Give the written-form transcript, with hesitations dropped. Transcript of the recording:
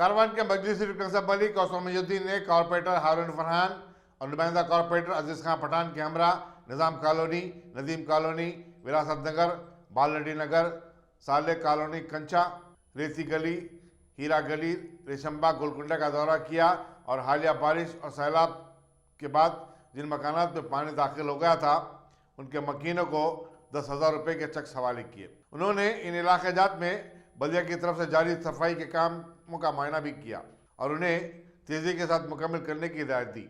कारवान के मजलिस काउंसिल मलिक और सोमयुद्दीन ने कॉर्पोरेटर हारून फरहान और नुमाइंदा कॉर्पोरेटर अजीज खान पठान के हमरा निज़ाम कॉलोनी, नदीम कॉलोनी, विरासत नगर, बालनडी नगर, साले कॉलोनी, कंचा, रेती गली, हीरा गली, रेशमबाग, गोलकुंडा का दौरा किया और हालिया बारिश और सैलाब के बाद जिन मकानात में पानी दाखिल हो गया था उनके मकीनों को 10,000 रुपये के चेक हवाले किए। उन्होंने इन इलाके जात में बल्दिया की तरफ से जारी सफाई के कामों का मुआयना भी किया और उन्हें तेजी के साथ मुकम्मल करने की हिदायत दी।